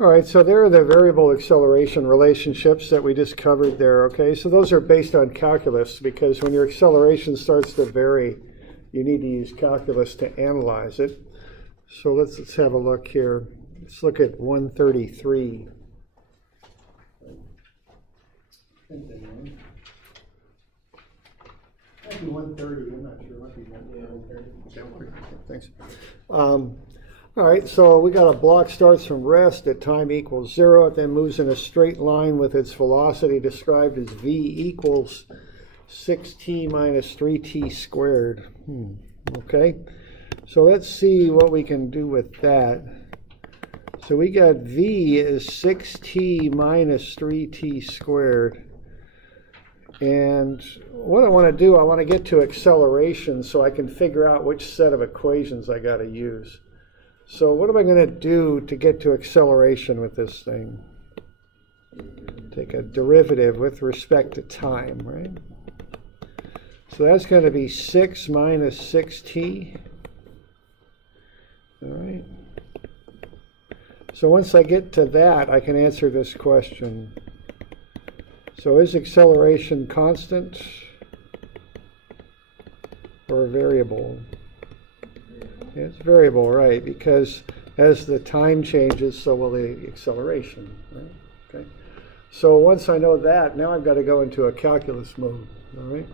All right, so there are the variable acceleration relationships that we just covered there, okay? So those are based on calculus, because when your acceleration starts to vary, you need to use calculus to analyze it. So let's have a look here. Let's look at 133. Might be 130, I'm not sure. It might be 130. Thanks. All right, so we got a block starts from rest at time equals 0. It then moves in a straight line with its velocity described as v equals 6t minus 3t squared. Okay, so let's see what we can do with that. So we got v is 6t minus 3t squared. And what I want to do, I want to get to acceleration so I can figure out which set of equations I got to use. So what am I going to do to get to acceleration with this thing? Take a derivative with respect to time, right? So that's going to be 6 minus 6t. All right. So once I get to that, I can answer this question. So is acceleration constant or variable? It's variable, right, because as the time changes, so will the acceleration, right? Okay. So once I know that, now I've got to go into a calculus mode, all right?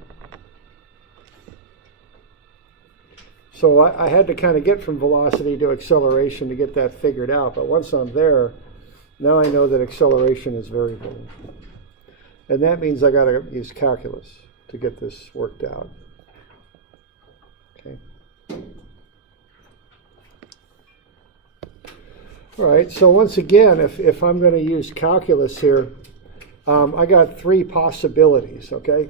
So I had to kind of get from velocity to acceleration to get that figured out, but once I'm there, now I know that acceleration is variable. And that means I got to use calculus to get this worked out. Okay. All right, so once again, if I'm going to use calculus here, I got three possibilities, okay?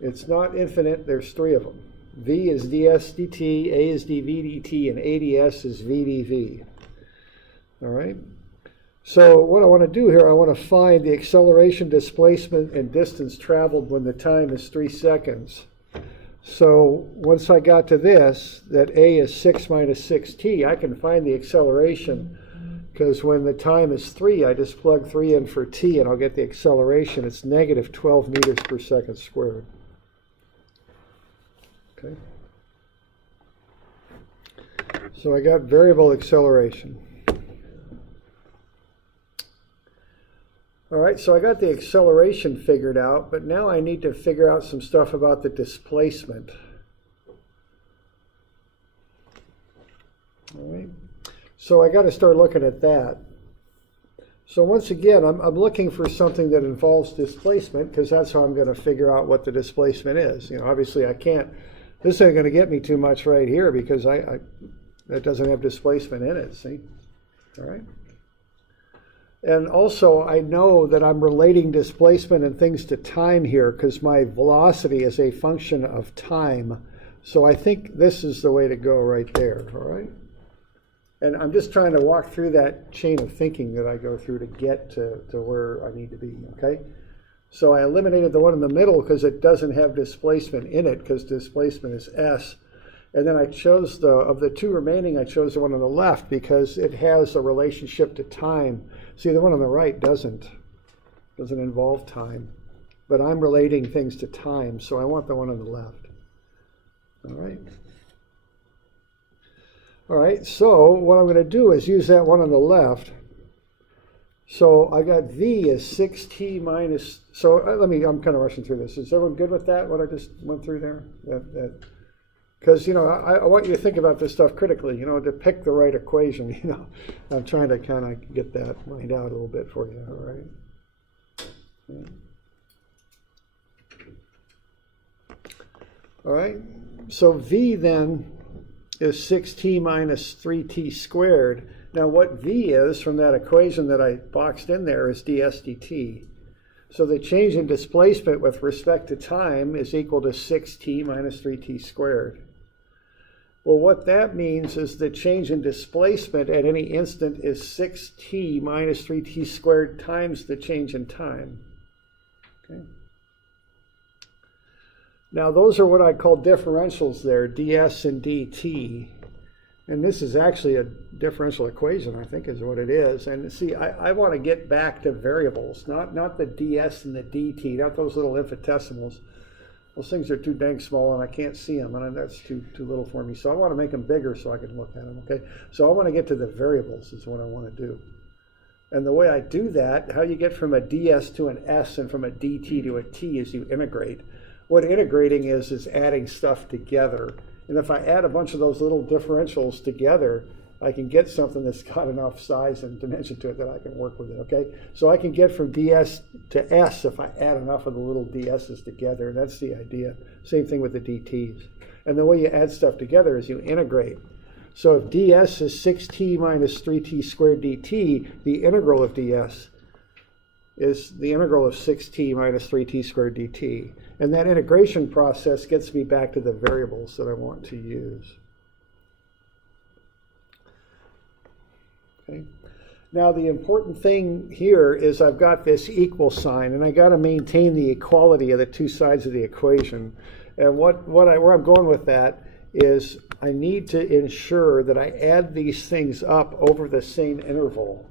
It's not infinite, there's three of them. V is ds dt, A is dv dt, and ADS is v dv. All right? So what I want to do here, I want to find the acceleration, displacement, and distance traveled when the time is 3 seconds. So once I got to this, that A is 6 minus 6t, I can find the acceleration, because when the time is 3, I just plug 3 in for t, and I'll get the acceleration. It's negative 12 meters per second squared. Okay. So I got variable acceleration. All right, so I got the acceleration figured out, but now I need to figure out some stuff about the displacement. All right, so I got to start looking at that. So once again, I'm looking for something that involves displacement, because that's how I'm going to figure out what the displacement is. You know, obviously I can't, this ain't going to get me too much right here, because that doesn't have displacement in it, see? All right. And also, I know that I'm relating displacement and things to time here because my velocity is a function of time. So I think this is the way to go right there, all right? And I'm just trying to walk through that chain of thinking that I go through to get to where I need to be, okay? So I eliminated the one in the middle because it doesn't have displacement in it, because displacement is s. And then I chose of the two remaining, I chose the one on the left because it has a relationship to time. See, the one on the right doesn't involve time, but I'm relating things to time, so I want the one on the left. All right. All right, so what I'm going to do is use that one on the left. So I got V is 6t minus, so I'm kind of rushing through this. Is everyone good with that, what I just went through there? Because, you know, I want you to think about this stuff critically, you know, to pick the right equation, you know. I'm trying to kind of get that lined out a little bit for you, all right? Yeah. All right, so V then is 6t minus 3t squared. Now what V is from that equation that I boxed in there is ds dt. So the change in displacement with respect to time is equal to 6t minus 3t squared. Well, what that means is the change in displacement at any instant is 6t minus 3t squared times the change in time. Okay. Now, those are what I call differentials there, ds and dt. And this is actually a differential equation, I think is what it is. And see, I want to get back to variables, not the ds and the dt, not those little infinitesimals. Those things are too dang small and I can't see them, and that's too little for me. So I want to make them bigger so I can look at them, okay? So I want to get to the variables is what I want to do. And the way I do that, how you get from a ds to an s and from a dt to a t is you integrate. What integrating is adding stuff together. And if I add a bunch of those little differentials together, I can get something that's got enough size and dimension to it that I can work with it, okay? So I can get from ds to s if I add enough of the little ds's together, and that's the idea. Same thing with the dt's. And the way you add stuff together is you integrate. So if ds is 6t minus 3t squared dt, the integral of ds is the integral of 6t minus 3t squared dt. And that integration process gets me back to the variables that I want to use. Okay. Now the important thing here is I've got this equal sign, and I got to maintain the equality of the two sides of the equation. And where I'm going with that is I need to ensure that I add these things up over the same interval.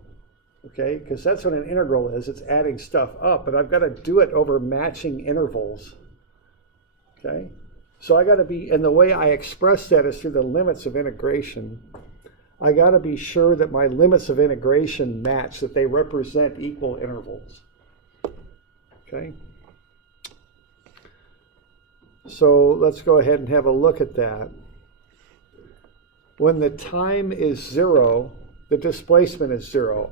Okay, because that's what an integral is. It's adding stuff up, but I've got to do it over matching intervals. Okay, so I got to be, and the way I express that is through the limits of integration. I got to be sure that my limits of integration match, that they represent equal intervals. Okay, so let's go ahead and have a look at that. When the time is 0, the displacement is 0.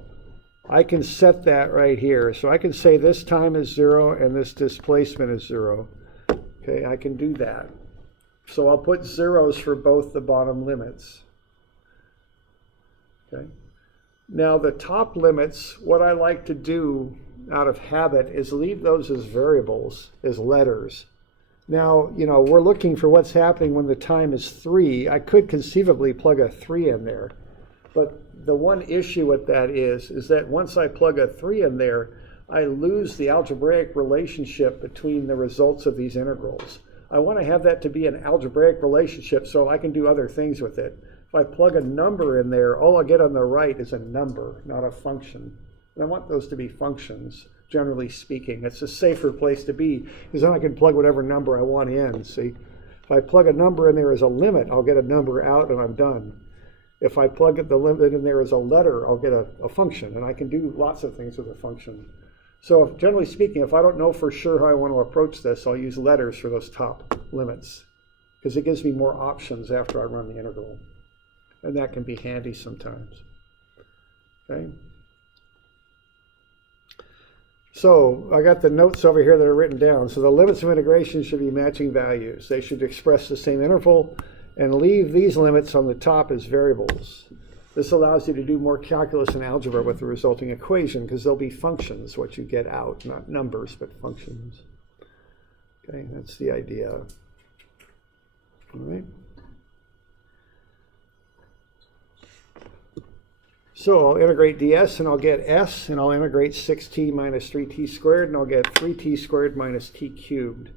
I can set that right here. So I can say this time is 0 and this displacement is 0. Okay, I can do that. So I'll put zeros for both the bottom limits. Okay. Now the top limits, what I like to do out of habit is leave those as variables, as letters. Now, we're looking for what's happening when the time is 3. I could conceivably plug a 3 in there. But the one issue with that is that once I plug a 3 in there, I lose the algebraic relationship between the results of these integrals. I want to have that to be an algebraic relationship so I can do other things with it. If I plug a number in there, all I get on the right is a number, not a function. And I want those to be functions, generally speaking. It's a safer place to be, because then I can plug whatever number I want in. See, if I plug a number in there as a limit, I'll get a number out and I'm done. If I plug the limit in there as a letter, I'll get a function, and I can do lots of things with a function. So generally speaking, if I don't know for sure how I want to approach this, I'll use letters for those top limits, because it gives me more options after I run the integral. And that can be handy sometimes. Okay. So I got the notes over here that are written down. So the limits of integration should be matching values. They should express the same interval, and leave these limits on the top as variables. This allows you to do more calculus and algebra with the resulting equation, because they'll be functions, what you get out, not numbers, but functions. Okay, that's the idea. All right. So I'll integrate ds, and I'll get s, and I'll integrate 6t minus 3t squared, and I'll get 3t squared minus t cubed.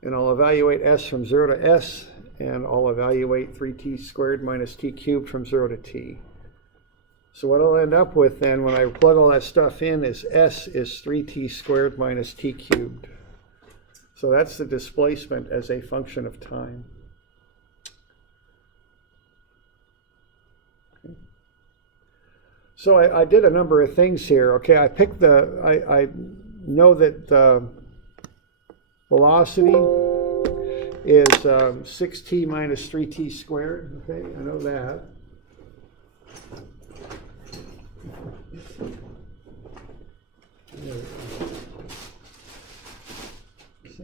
And I'll evaluate s from 0 to s, and I'll evaluate 3t squared minus t cubed from 0 to t. So what I'll end up with then, when I plug all that stuff in, is s is 3t squared minus t cubed. So that's the displacement as a function of time. Okay. So I did a number of things here. Okay, I picked I know that the velocity is 6t minus 3t squared. Okay, I know that.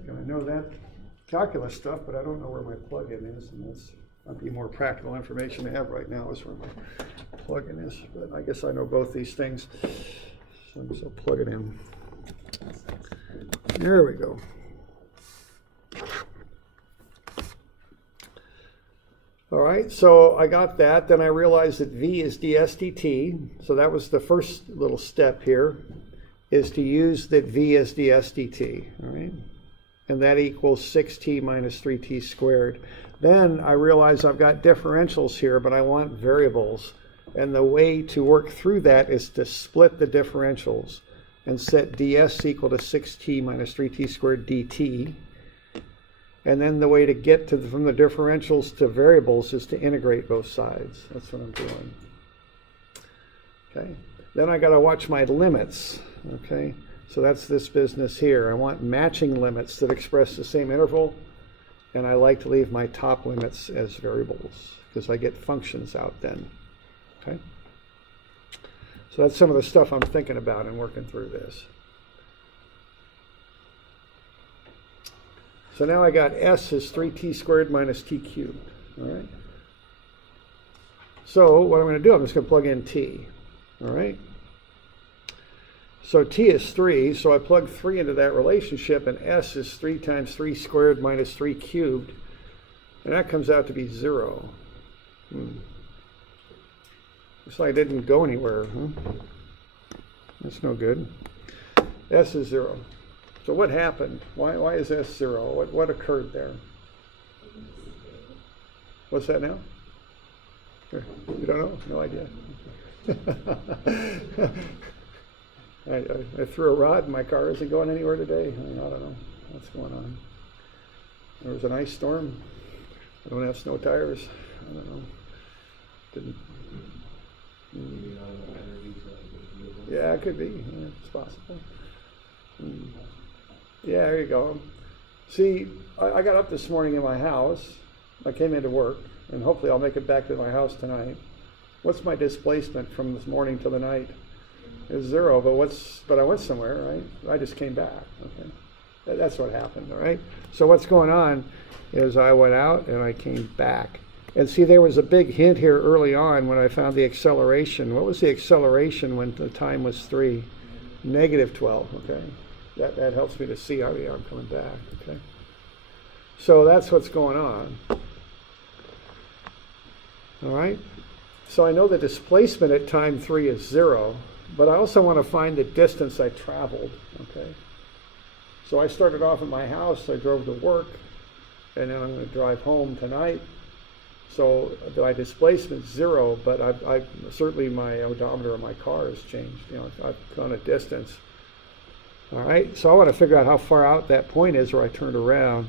I know that calculus stuff, but I don't know where my plug-in is, and that's might be more practical information to have right now is where my plug-in is. But I guess I know both these things, so plug it in. There we go. All right, so I got that. Then I realized that v is ds dt. So that was the first little step here, is to use that v is ds dt. All right, and that equals 6t minus 3t squared. Then I realize I've got differentials here, but I want variables. And the way to work through that is to split the differentials and set ds equal to 6t minus 3t squared dt. And then the way to get to from the differentials to variables is to integrate both sides. That's what I'm doing. Okay. Then I got to watch my limits. Okay. So that's this business here. I want matching limits that express the same interval, and I like to leave my top limits as variables because I get functions out then. Okay. So that's some of the stuff I'm thinking about and working through this. So now I got s is 3t squared minus t cubed. All right. So what I'm going to do, I'm just going to plug in t. All right. So t is 3, so I plug 3 into that relationship, and s is 3 times 3 squared minus 3 cubed, and that comes out to be 0. Looks like I didn't go anywhere. That's no good. S is 0. So what happened? Why is S 0? What occurred there? What's that now? You don't know? No idea. I threw a rod and my car isn't going anywhere today. I don't know what's going on. There was an ice storm. I don't have snow tires. I don't know. Didn't. Yeah, it could be. Yeah, it's possible. Yeah, there you go. See, I got up this morning in my house. I came into work, and hopefully I'll make it back to my house tonight. What's my displacement from this morning till the night? It's 0, but I went somewhere, right? I just came back. Okay, that's what happened. All right. So what's going on is I went out and I came back, and see there was a big hint here early on when I found the acceleration. What was the acceleration when the time was 3? -12. Okay, that helps me to see how I'm coming back. Okay, so that's what's going on. All right. So I know the displacement at time 3 is 0. But I also want to find the distance I traveled, okay? So I started off at my house, I drove to work, and then I'm going to drive home tonight. So my displacement's 0, but I certainly my odometer of my car has changed. You know, I've gone a distance. All right, so I want to figure out how far out that point is where I turned around.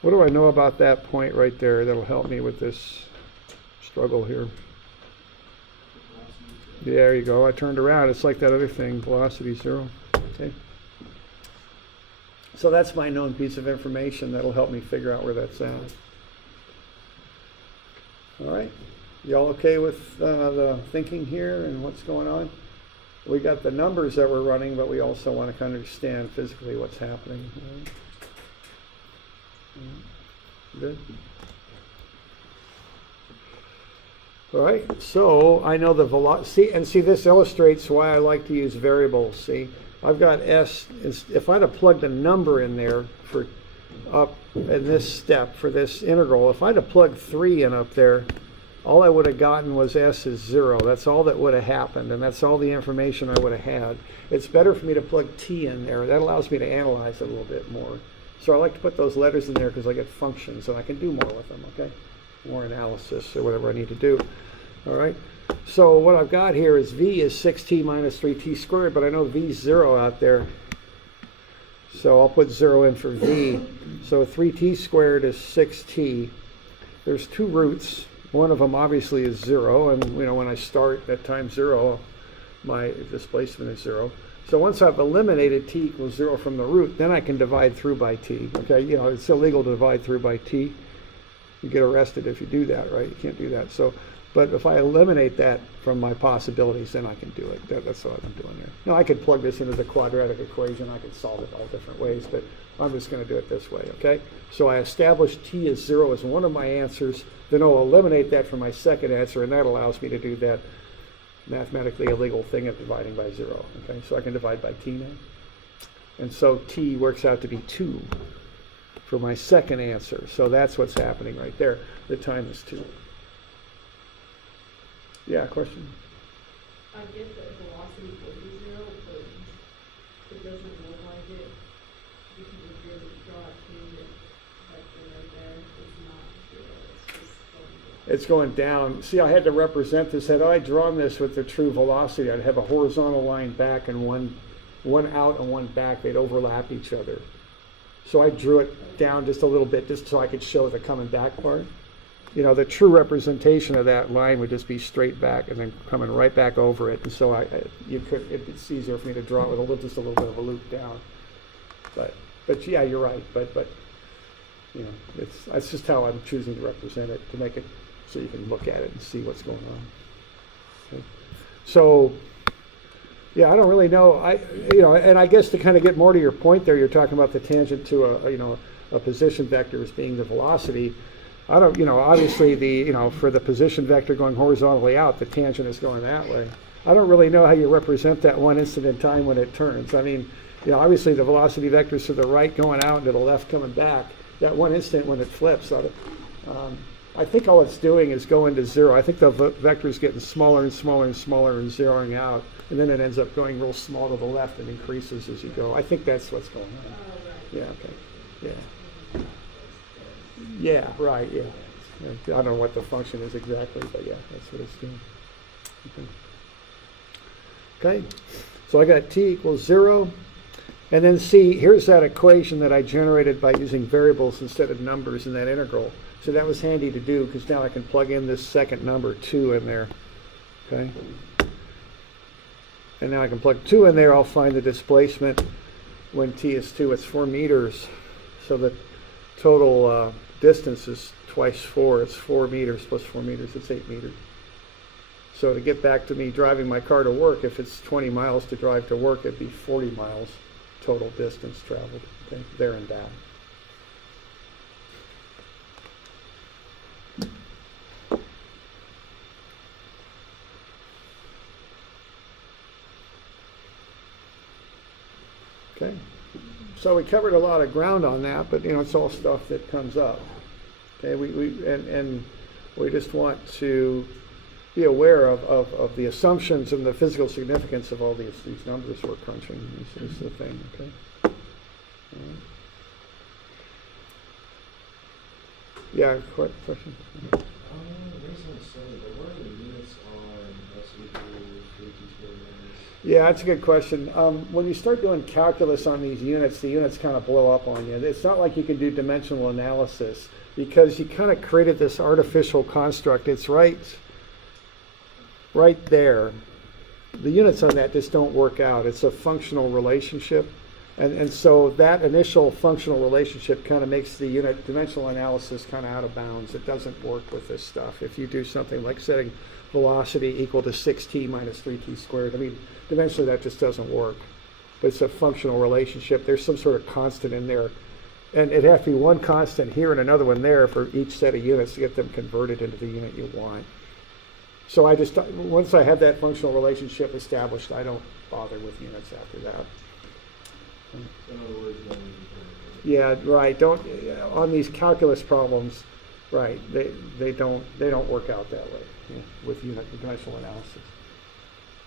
What do I know about that point right there that'll help me with this struggle here? There you go. I turned around. It's like that other thing, velocity 0. Okay. So that's my known piece of information that'll help me figure out where that's at. All right. Y'all okay with the thinking here and what's going on? We got the numbers that we're running, but we also want to kind of understand physically what's happening. Good. All right, so I know the velocity, and see this illustrates why I like to use variables. See, I've got S, if I'd have plugged a number in there for up in this step for this integral, if I'd have plugged 3 in up there, all I would have gotten was S is 0. That's all that would have happened, and that's all the information I would have had. It's better for me to plug T in there. That allows me to analyze it a little bit more. So I like to put those letters in there because I get functions, and I can do more with them, okay? More analysis or whatever I need to do. All right, so what I've got here is V is 6t minus 3t squared, but I know V is 0 out there. So I'll put 0 in for V. So 3t squared is 6t. There's 2 roots. One of them obviously is 0, and you know when I start at time 0, my displacement is 0. So once I've eliminated t equals 0 from the root, then I can divide through by t. Okay, you know it's illegal to divide through by t. You get arrested if you do that, right? You can't do that. So, but if I eliminate that from my possibilities, then I can do it. That's what I'm doing here. Now I could plug this into the quadratic equation. I could solve it all different ways, but I'm just going to do it this way, okay? So I established t is 0 as one of my answers. Then I'll eliminate that from my second answer, and that allows me to do that mathematically illegal thing of dividing by 0. Okay, so I can divide by t now. And so t works out to be 2 for my second answer. So that's what's happening right there. The time is 2. Yeah, question? I get that velocity will be 0, but it doesn't look like it Because if you draw a tangent vector right there, it's not zero, it's just going down. It's going down. See, I had to represent this. Had I drawn this with the true velocity, I'd have a horizontal line back and one out and one back. They'd overlap each other. So I drew it down just a little bit just so I could show the coming back part. You know, the true representation of that line would just be straight back and then coming right back over it. And so it's easier for me to draw it with just a little bit of a loop down. But yeah, you're right. But you know, that's just how I'm choosing to represent it, to make it so you can look at it and see what's going on. Okay. So yeah, I don't really know. And I guess to kind of get more to your point there, you're talking about the tangent to a position vector as being the velocity. I don't, obviously for the position vector going horizontally out, the tangent is going that way. I don't really know how you represent that one instant in time when it turns. I mean, obviously the velocity vector is to the right going out and to the left coming back. That one instant when it flips, I think all it's doing is going to zero. I think the vector is getting smaller and smaller and smaller and zeroing out, and then it ends up going real small to the left and increases as you go. I think that's what's going on. Yeah, okay. Yeah, right, yeah. I don't know what the function is exactly, but yeah, that's what it's doing. Okay, so I got t equals 0. And then see, here's that equation that I generated by using variables instead of numbers in that integral. So that was handy to do because now I can plug in this second number 2 in there. Okay. And now I can plug 2 in there. I'll find the displacement when t is 2. It's 4 meters. So the total distance is twice 4. It's 4 meters plus 4 meters. It's 8 meters. So to get back to me driving my car to work, if it's 20 miles to drive to work, it'd be 40 miles total distance traveled, okay, there and down. Okay, so we covered a lot of ground on that, but it's all stuff that comes up. Okay, we just want to be aware of the assumptions and the physical significance of all these numbers we're crunching. This is the thing, okay? Yeah, question? What are the units on S equals 3t squared minus? Yeah, that's a good question. When you start doing calculus on these units, the units kind of blow up on you. It's not like you can do dimensional analysis because you kind of created this artificial construct. It's right there. The units on that just don't work out. It's a functional relationship. And so that initial functional relationship kind of makes the unit dimensional analysis kind of out of bounds. It doesn't work with this stuff. If you do something like setting velocity equal to 6t minus 3t squared, I mean, dimensionally that just doesn't work. But it's a functional relationship. There's some sort of constant in there. And it'd have to be one constant here and another one there for each set of units to get them converted into the unit you want. So once I have that functional relationship established, I don't bother with units after that. In other words, yeah, right. On these calculus problems, right? They don't work out that way with dimensional analysis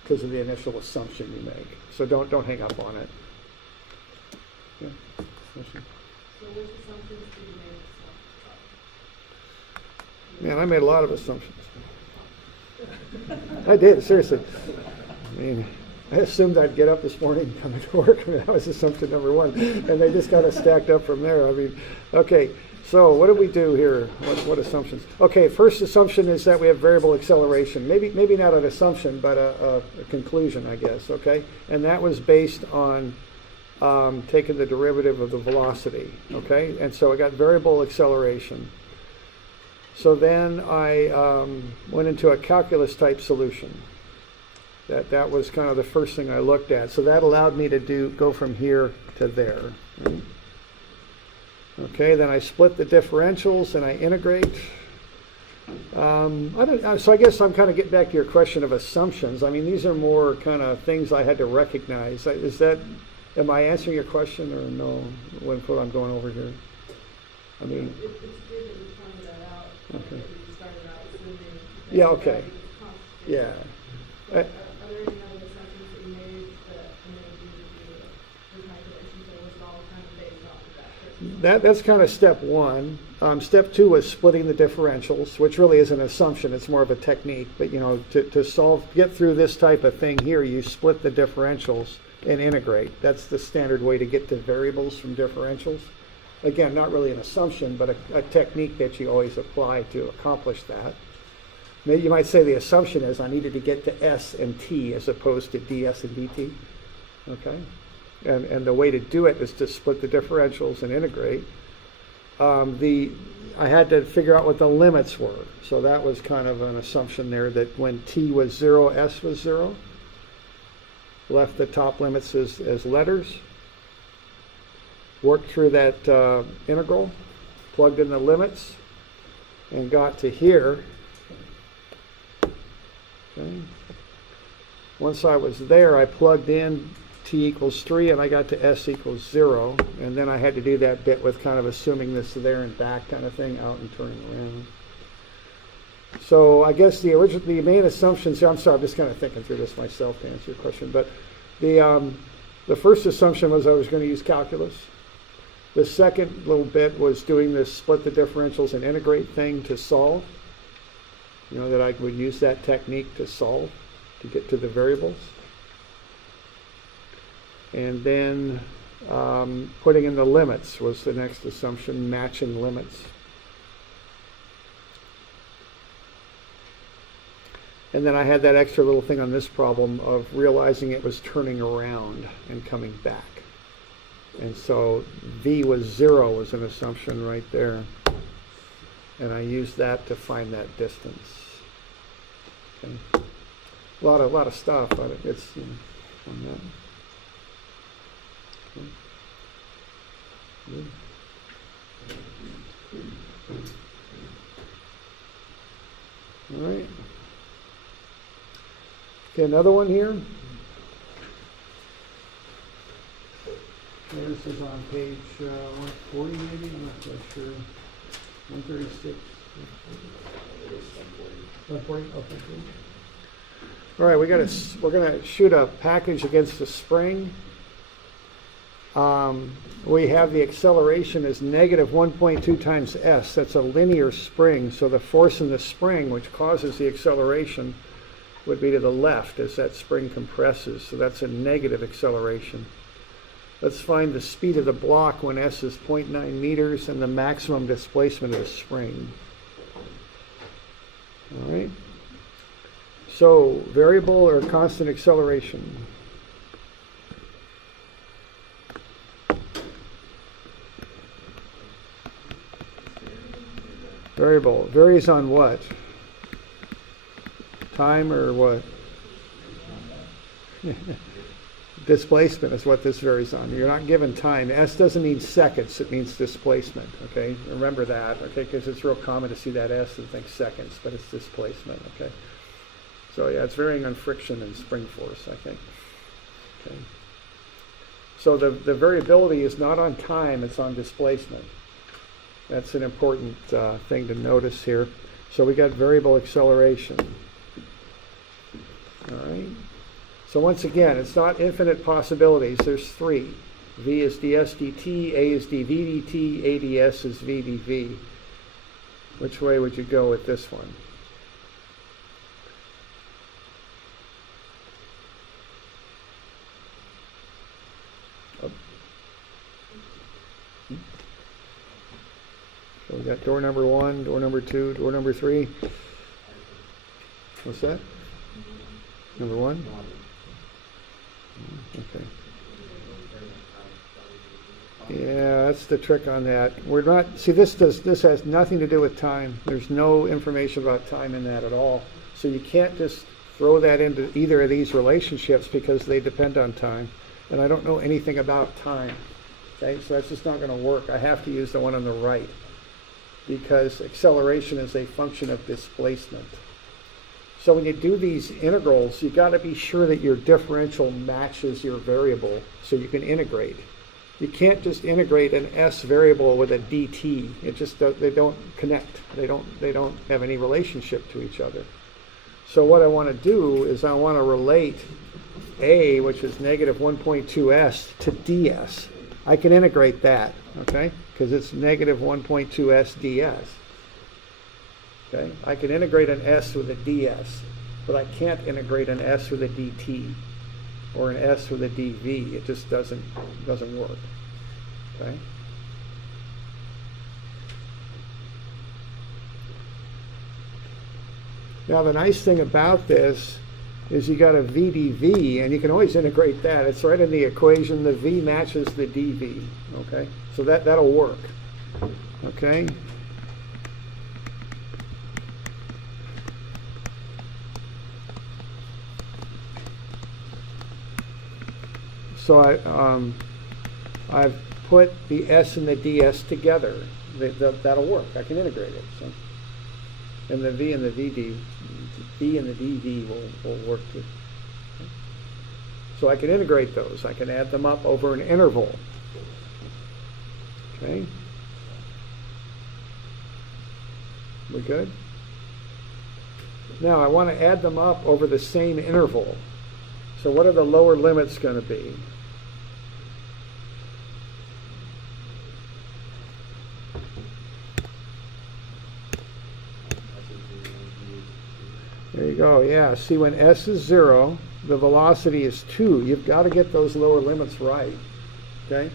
because of the initial assumption you make. So don't hang up on it. Yeah. So which assumptions did you make? Man, I made a lot of assumptions. I did, seriously. I mean, I assumed I'd get up this morning and come to work. I mean, that was assumption number one. And they just kind of stacked up from there. I mean, okay, so what do we do here? What assumptions? Okay, first assumption is that we have variable acceleration. Maybe not an assumption, but a conclusion, I guess, okay? And that was based on taking the derivative of the velocity, okay? And so I got variable acceleration. So then I went into a calculus type solution. That was kind of the first thing I looked at. So that allowed me to go from here to there. Right? Okay, then I split the differentials and I integrate. So I guess I'm kind of getting back to your question of assumptions. I mean, these are more kind of things I had to recognize. Am I answering your question or no? What I'm going over here? I mean, It's good that you pointed that out. Okay. That you started out assuming that Yeah, okay. Yeah. Yeah. Are there any other assumptions that you made that made you do the calculations, or was it all kind of based that's kind of step one. Step two was splitting the differentials, which really is an assumption. It's more of a technique. But you know, to get through this type of thing here, you split the differentials and integrate. That's the standard way to get to variables from differentials. Again, not really an assumption, but a technique that you always apply to accomplish that. Maybe you might say the assumption is I needed to get to S and T as opposed to ds and dt. Okay? And the way to do it is to split the differentials and integrate. I had to figure out what the limits were. So that was kind of an assumption there that when t was 0, s was 0. Left the top limits as letters. Worked through that integral, plugged in the limits, and got to here. Okay. Once I was there, I plugged in t equals 3, and I got to s equals 0. And then I had to do that bit with kind of assuming this there and back kind of thing, out and turning around. So I guess the main assumptions here, I'm sorry, I'm just kind of thinking through this myself to answer your question, but the first assumption was I was going to use calculus. The second little bit was doing this split the differentials and integrate thing to solve. You know, that I would use that technique to solve, to get to the variables. And then putting in the limits was the next assumption, matching limits. And then I had that extra little thing on this problem of realizing it was turning around and coming back. And so v was 0 was an assumption right there. And I used that to find that distance. Okay. A lot of stuff, but it's on that. Okay. Good. All right. Okay, another one here. This is on page 140 maybe, I'm not quite sure. 136. 140? Okay. All right, we're gonna shoot a package against the spring. We have the acceleration as negative 1.2 times s. That's a linear spring, so the force in the spring, which causes the acceleration, would be to the left as that spring compresses. So that's a negative acceleration. Let's find the speed of the block when s is 0.9 meters and the maximum displacement of the spring. All right. So variable or constant acceleration? Variable. Varies on what? Time or what? Displacement is what this varies on. You're not given time. S doesn't mean seconds, it means displacement, okay? Remember that, okay? Because it's real common to see that S and think seconds, but it's displacement, okay? So yeah, it's varying on friction and spring force, I think. Okay. So the variability is not on time, it's on displacement. That's an important thing to notice here. So we got variable acceleration. All right. So once again, it's not infinite possibilities. There's 3. V is ds dt, a is dv dt, ads is v dv. Which way would you go with this one? Oh. So we got door number 1, door number 2, door number 3. What's that? Number 1? Okay. Yeah, that's the trick on that. We're not, see, this has nothing to do with time. There's no information about time in that at all. So you can't just throw that into either of these relationships because they depend on time. And I don't know anything about time. Okay, so that's just not going to work. I have to use the one on the right because acceleration is a function of displacement. So when you do these integrals, you've got to be sure that your differential matches your variable so you can integrate. You can't just integrate an s variable with a dt. It just they don't connect. They don't have any relationship to each other. So what I want to do is I want to relate a, which is negative 1.2s, to ds. I can integrate that. okay? Because it's negative 1.2 s ds. Okay, I can integrate an s with a ds, but I can't integrate an s with a dt or an s with a dv. It just doesn't work. Okay. Now the nice thing about this is you got a VdV, and you can always integrate that. It's right in the equation. The V matches the dV. Okay, so that'll work. Okay. So I've put the S and the ds together. That'll work. I can integrate it. So. And the V and the V and the dV will work too. So I can integrate those. I can add them up over an interval. Okay. We good? Now I want to add them up over the same interval. So what are the lower limits going to be? There you go, yeah. See, when s is 0, the velocity is 2. You've got to get those lower limits right, okay?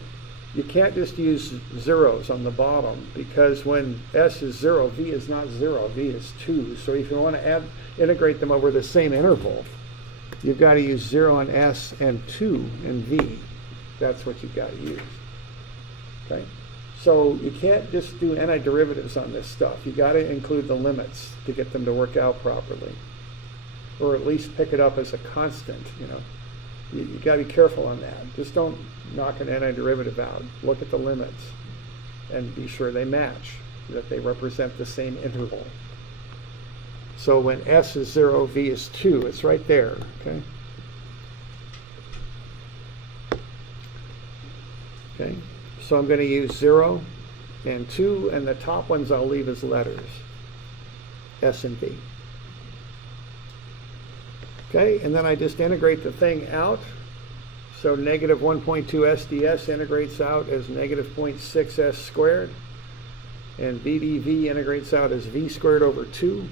You can't just use zeros on the bottom, because when s is 0, v is not 0, v is 2. So if you want to integrate them over the same interval, you've got to use 0 in s and 2 in v. That's what you've got to use, okay? So you can't just do antiderivatives on this stuff. You got to include the limits to get them to work out properly, or at least pick it up as a constant. You know, you got to be careful on that. Just don't knock an antiderivative out. Look at the limits and be sure they match, that they represent the same interval. So when s is 0, v is 2. It's right there. Okay. Okay. So I'm going to use 0 and 2, and the top ones I'll leave as letters, S and V. Okay, and then I just integrate the thing out. So negative 1.2 s ds integrates out as negative 0.6 s squared, and vdv integrates out as v squared over 2.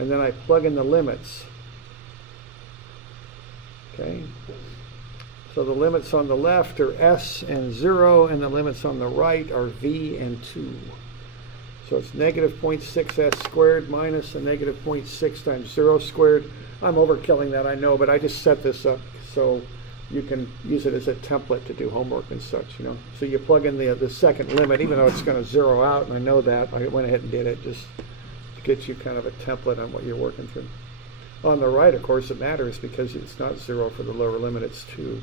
And then I plug in the limits. Okay. So the limits on the left are s and 0, and the limits on the right are v and 2. So it's negative 0.6 s squared minus a negative 0.6 times 0 squared. I'm overkilling that, I know, but I just set this up so you can use it as a template to do homework and such, you know. So you plug in the second limit, even though it's going to zero out, and I know that. I went ahead and did it just to get you kind of a template on what you're working through. On the right, of course, it matters because it's not 0 for the lower limit, it's 2.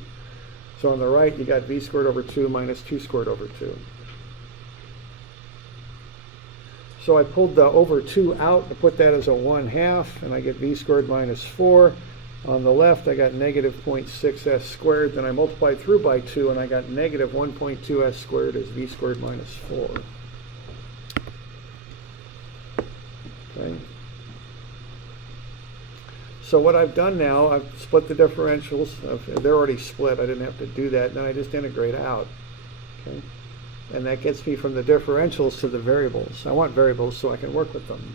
So on the right, you got v squared over 2 minus 2 squared over 2. So I pulled the over 2 out to put that as a 1/2, and I get v squared minus 4. On the left, I got negative 0.6 s squared. Then I multiplied through by 2, and I got negative 1.2 s squared as v squared minus 4. Okay. So what I've done now, I've split the differentials. They're already split. I didn't have to do that. Then I just integrate out. Okay. And that gets me from the differentials to the variables. I want variables so I can work with them.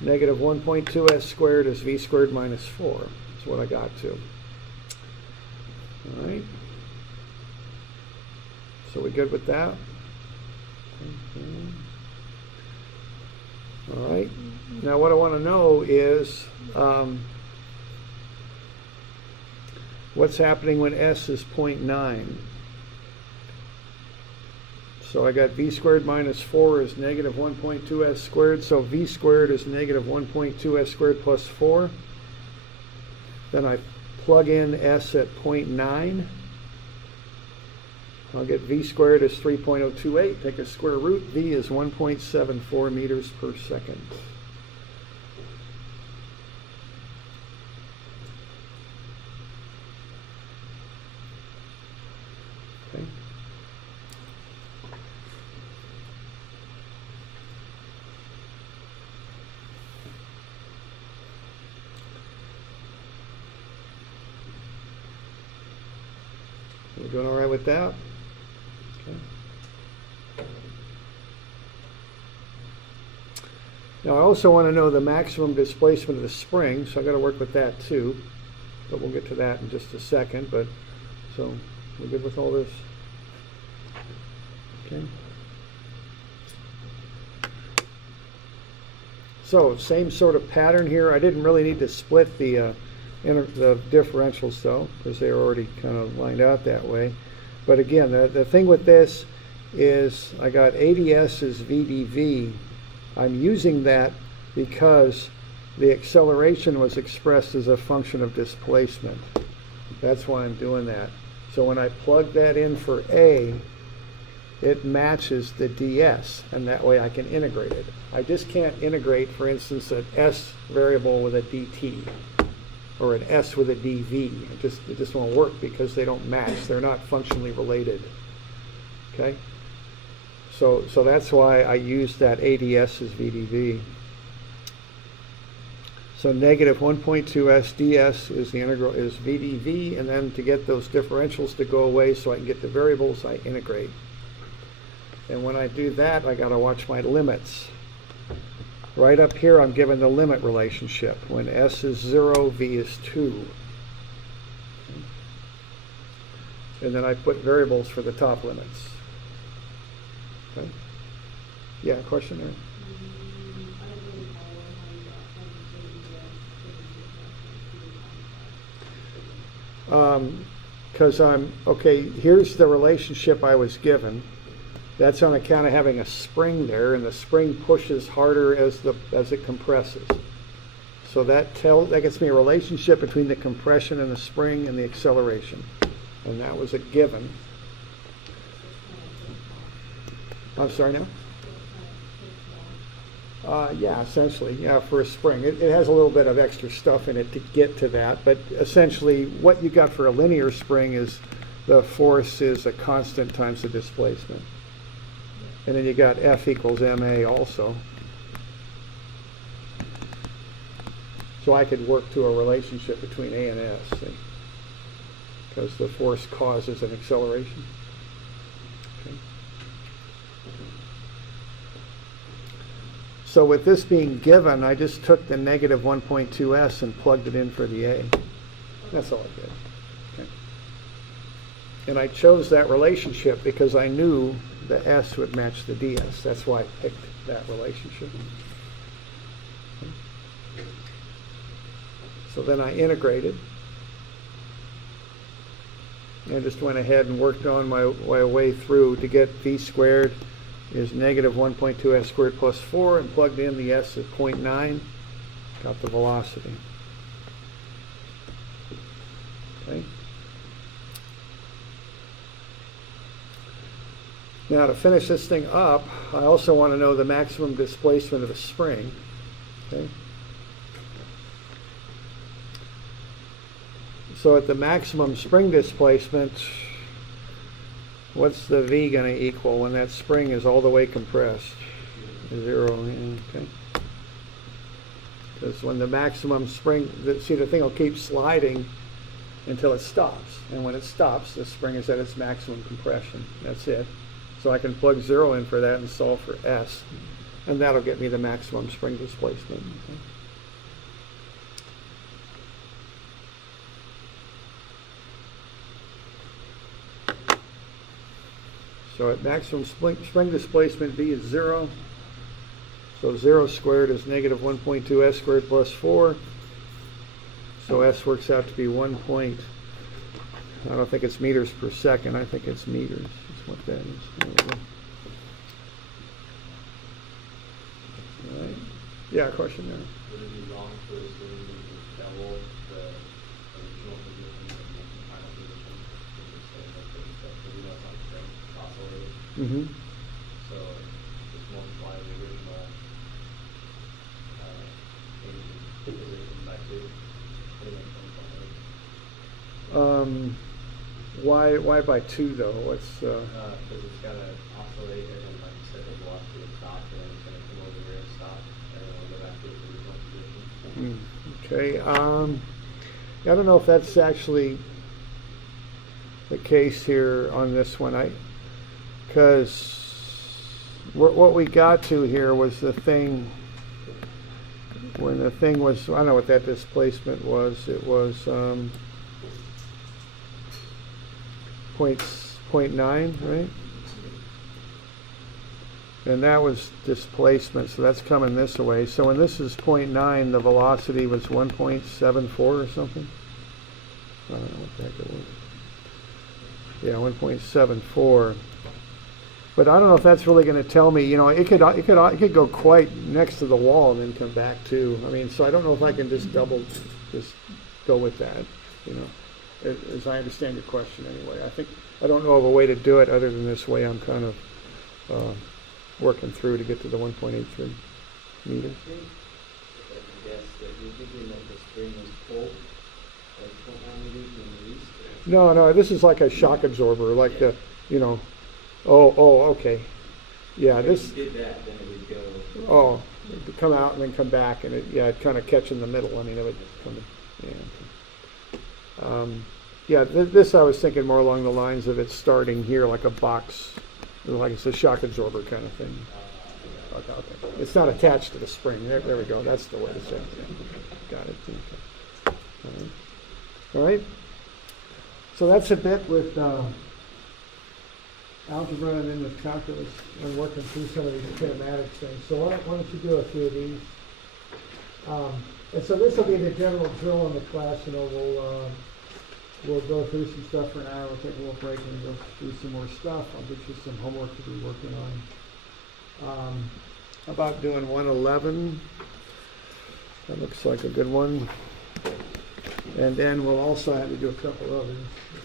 Negative 1.2 s squared is v squared minus 4. That's what I got to. All right. So we good with that? Okay. All right. Now what I want to know is what's happening when s is 0.9. So I got v squared minus 4 is negative 1.2 s squared. So v squared is negative 1.2 s squared plus 4. Then I plug in s at 0.9. I'll get v squared is 3.028. Take a square root. V is 1.74 meters per second. Okay. We're doing all right with that? Okay. Now I also want to know the maximum displacement of the spring, so I got to work with that too. But we'll get to that in just a second. But so we're good with all this. Okay. So same sort of pattern here. I didn't really need to split the differentials though, because they were already kind of lined out that way. But again, the thing with this is I got ADS as VDV. I'm using that because the acceleration was expressed as a function of displacement. That's why I'm doing that. So when I plug that in for A, it matches the ds, and that way I can integrate it. I just can't integrate, for instance, an s variable with a dt or an s with a dv. It just won't work because they don't match. They're not functionally related. Okay? So that's why I use that ADS as VDV. So negative 1.2s ds is the integral is VDV, and then to get those differentials to go away so I can get the variables, I integrate. And when I do that, I got to watch my limits. Right up here, I'm given the limit relationship. When s is 0, v is 2. And then I put variables for the top limits. Okay. Yeah, question there? Because okay, here's the relationship I was given. That's on account of having a spring there, and the spring pushes harder as it compresses. So that gets me a relationship between the compression and the spring and the acceleration. And that was a given. I'm sorry now? Yeah, essentially, yeah, for a spring. It has a little bit of extra stuff in it to get to that, but essentially what you got for a linear spring is the force is a constant times the displacement. And then you got F equals ma also. So I could work to a relationship between A and S, see? Because the force causes an acceleration. Okay. So with this being given, I just took the negative 1.2s and plugged it in for the A. That's all I did. Okay. And I chose that relationship because I knew the S would match the ds. That's why I picked that relationship. Okay. So then I integrated. And just went ahead and worked on my way through to get v squared is negative 1.2s squared plus 4, and plugged in the s at 0.9, got the velocity. Okay. Now to finish this thing up, I also want to know the maximum displacement of the spring. Okay. So at the maximum spring displacement, what's the V going to equal when that spring is all the way compressed? 0, okay. Because when the maximum spring, see, the thing will keep sliding until it stops. And when it stops, the spring is at its maximum compression. That's it. So I can plug 0 in for that and solve for S. And that'll get me the maximum spring displacement. Okay. So at maximum spring displacement, V is 0. So 0 squared is negative 1.2s squared plus 4. So S works out to be 1 point, I don't think it's meters per second, I think it's meters. That's what that is. All right. Yeah, question there. Would it be wrong to assume that you double the original position and the final position? Because we know it's not the same oscillator. Mm-hmm. So just multiply the original position by 2. Put it in 1.8. Why by 2 though? What's Because it's got to oscillate, and then like you said, the velocity will stop, and then it's going to come over here and stop, and then we'll go back to its original position. okay? I don't know if that's actually the case here on this one. Because what we got to here was the thing, when the thing was, I don't know what that displacement was. It was point 9, right? And that was displacement, so that's coming this way. So when this is 0.9, the velocity was 1.74 or something. I don't know what the heck it was. Yeah, 1.74. But I don't know if that's really going to tell me. You know, it could go quite next to the wall and then come back too. I mean, so I don't know if I can just go with that. You know, as I understand your question anyway. I don't know of a way to do it other than this way. I'm kind of working through to get to the 1.83 meters. I think, if I can guess, that you're thinking that the spring is full, like 4 meters in the east? No, this is like a shock absorber, like the, you know, oh, okay. Yeah, If this, you did that, then it would go. oh, it'd come out and then come back, and it'd kind of catch in the middle. I mean, it would come, yeah. This I was thinking more along the lines of it starting here like a box, like it's a shock absorber kind of thing. Okay. It's not attached to the spring. There we go. That's the way to say it. Yeah. Got it. Okay. All right. So that's a bit with algebra and then with calculus and working through some of these kinematics things. So why don't you do a few of these? And so this will be the general drill in the class. You know, we'll go through some stuff for an hour. We'll take a little break and go through some more stuff. I'll get you some homework to be working on. How about doing 111? That looks like a good one. And then we'll also have to do a couple others.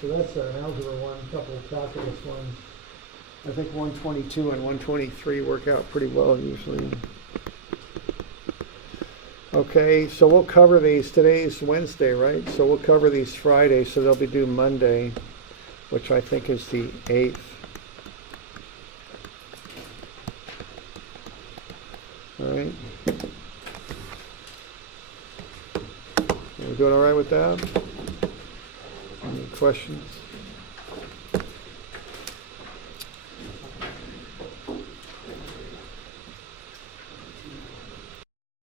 So that's an algebra one, a couple of calculus ones. I think 122 and 123 work out pretty well usually. Okay, so we'll cover these. Today's Wednesday, right? So we'll cover these Friday, so they'll be due Monday, which I think is the 8th. All right. Are we doing all right with that? Any questions?